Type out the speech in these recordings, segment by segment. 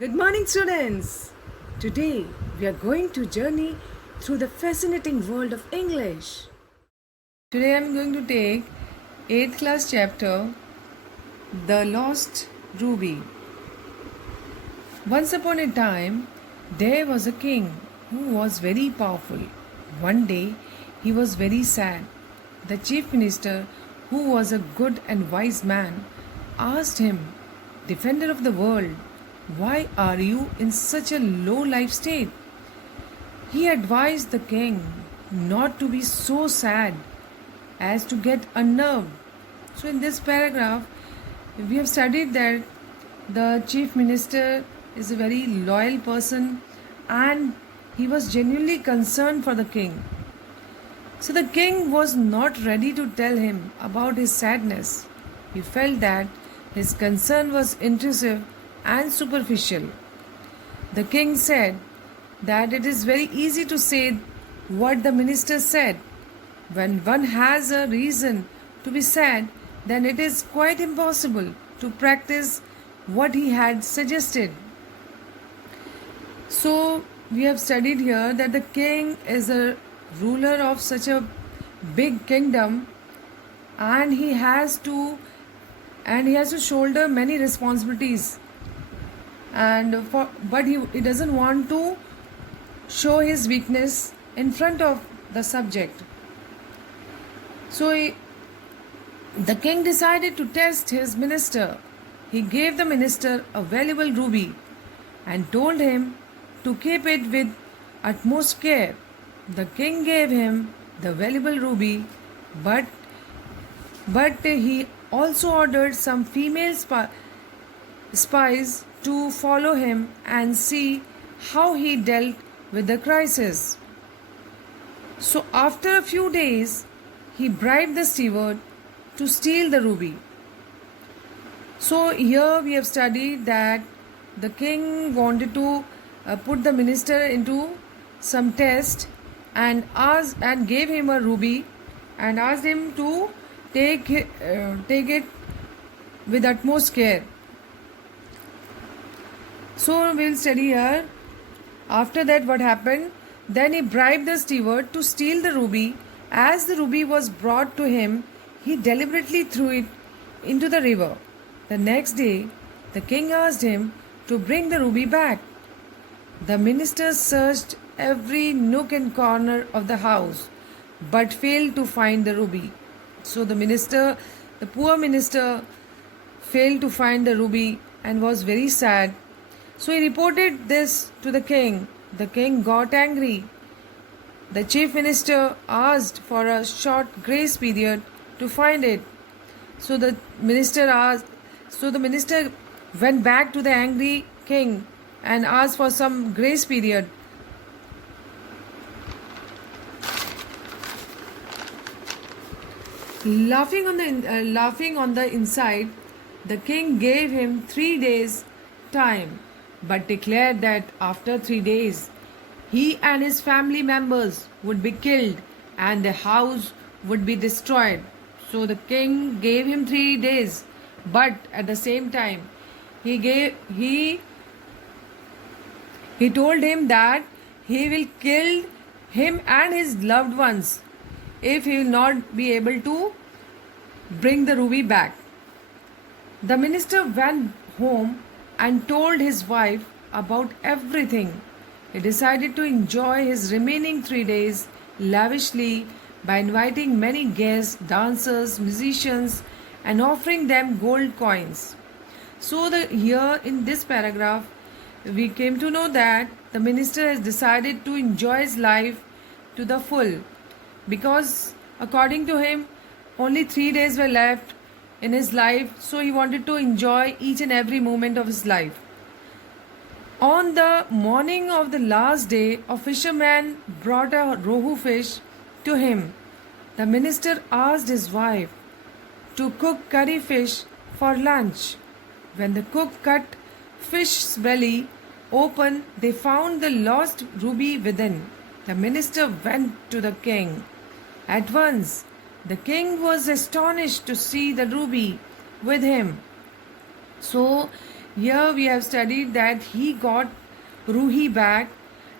Good morning, students. Today we are going to journey through the fascinating world of English. Today I am going to take 8th class chapter The Lost Ruby. Once upon a time, there was a king who was very powerful. One day, he was very sad. The chief minister, who was a good and wise man, asked him, "Defender of the world, why are you in such a low life state?" He advised the king not to be so sad as to get unnerved. So, in this paragraph, we have studied that the chief minister is a very loyal person and he was genuinely concerned for the king. So, the king was not ready to tell him about his sadness. He felt that his concern was intrusive and superficial. The king said that it is very easy to say what the minister said. When one has a reason to be sad, then it is quite impossible to practice what he had suggested. So, we have studied here that the king is a ruler of such a big kingdom and he has to shoulder many responsibilities but he doesn't want to show his weakness in front of the subject. So the king decided to test his minister. He gave the minister a valuable ruby and told him to keep it with utmost care. The king gave him the valuable ruby, but he also ordered some female spies to follow him and see how he dealt with the crisis. So, after a few days, he bribed the steward to steal the ruby. So, here we have studied that the king wanted to put the minister into some test and gave him a ruby and asked him to take it with utmost care. So we'll study here. After that, what happened? Then he bribed the steward to steal the ruby. As the ruby was brought to him, he deliberately threw it into the river. The next day, the king asked him to bring the ruby back. The minister searched every nook and corner of the house but failed to find the ruby. So the poor minister, failed to find the ruby and was very sad. So he reported this to the king. The king got angry. The chief minister asked for a short grace period to find it. So the minister went back to the angry king and asked for some grace period. Laughing on the inside, the king gave him 3 days time, but declared that after 3 days, he and his family members would be killed and the house would be destroyed. So the king gave him 3 days, but at the same time, he told him that he will kill him and his loved ones if he will not be able to bring the ruby back. The minister went home and told his wife about everything. He decided to enjoy his remaining 3 days lavishly by inviting many guests, dancers, musicians, and offering them gold coins. So here in this paragraph, we came to know that the minister has decided to enjoy his life to the full because according to him only 3 days were left in his life, so he wanted to enjoy each and every moment of his life. On the morning of the last day, a fisherman brought a rohu fish to him. The minister asked his wife to cook curry fish for lunch. When the cook cut fish's belly open, they found the lost ruby within. The minister went to the king. At once, the king was astonished to see the ruby with him. So Here we have studied that he got Ruhi back,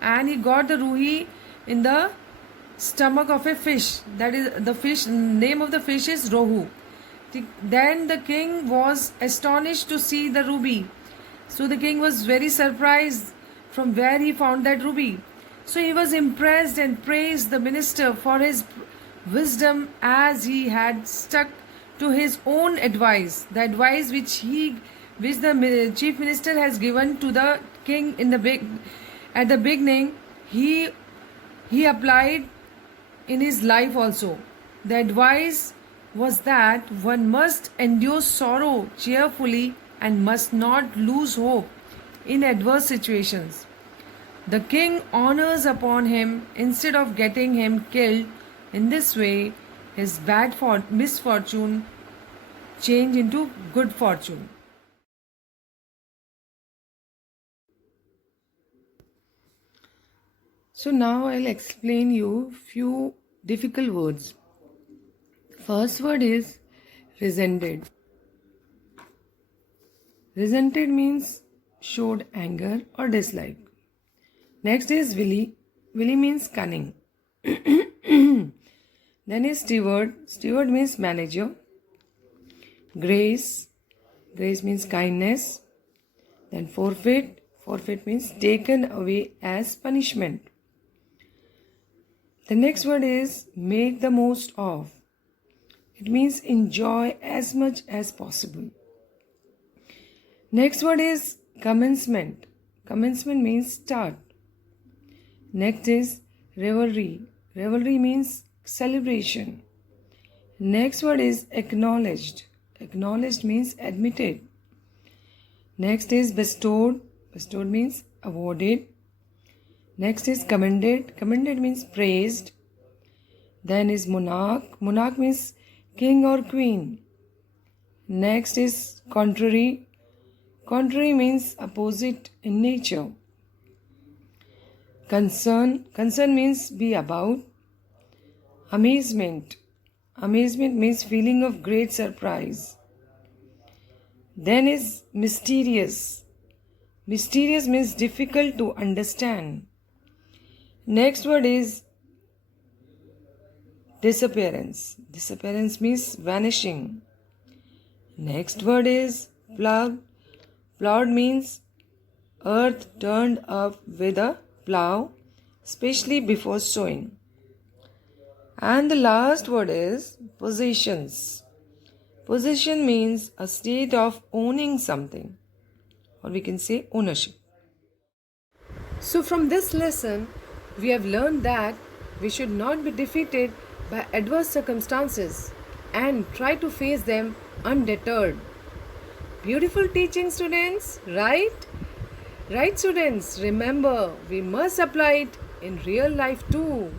and he got the Ruhi in the stomach of a fish. That is the fish name of the fish is Rohu. Then the king was astonished to see the ruby. So the king was very surprised from where he found that ruby. So he was impressed and praised the minister for his wisdom, as he had stuck to his own advice, the advice which the chief minister has given to the king at the beginning. He applied in his life also. The advice was that one must endure sorrow cheerfully and must not lose hope in adverse situations. The king honors upon him instead of getting him killed. In this way, his misfortune change into good fortune. So now I'll explain you few difficult words. First word is resented. Resented means showed anger or dislike. Next is willy. Willy means cunning. Then is steward. Steward means manager. Grace. Grace means kindness. Then forfeit. Forfeit means taken away as punishment. The next word is make the most of. It means enjoy as much as possible. Next word is commencement. Commencement means start. Next is revelry. Revelry means celebration. Next word is acknowledged. Acknowledged means admitted. Next is bestowed. Bestowed means awarded. Next is commended. Commended means praised. Then is monarch. Monarch means king or queen. Next is contrary. Contrary means opposite in nature. Concern. Concern means be about. Amazement. Amazement means feeling of great surprise. Then is mysterious. Mysterious means difficult to understand. Next word is disappearance. Disappearance means vanishing. Next word is plowed. Plowed means earth turned up with a plow, especially before sowing. And the last word is possessions. Possession means a state of owning something, or we can say ownership. So from this lesson, we have learned that we should not be defeated by adverse circumstances and try to face them undeterred. Beautiful teaching, students, right? Right, students, remember, we must apply it in real life too.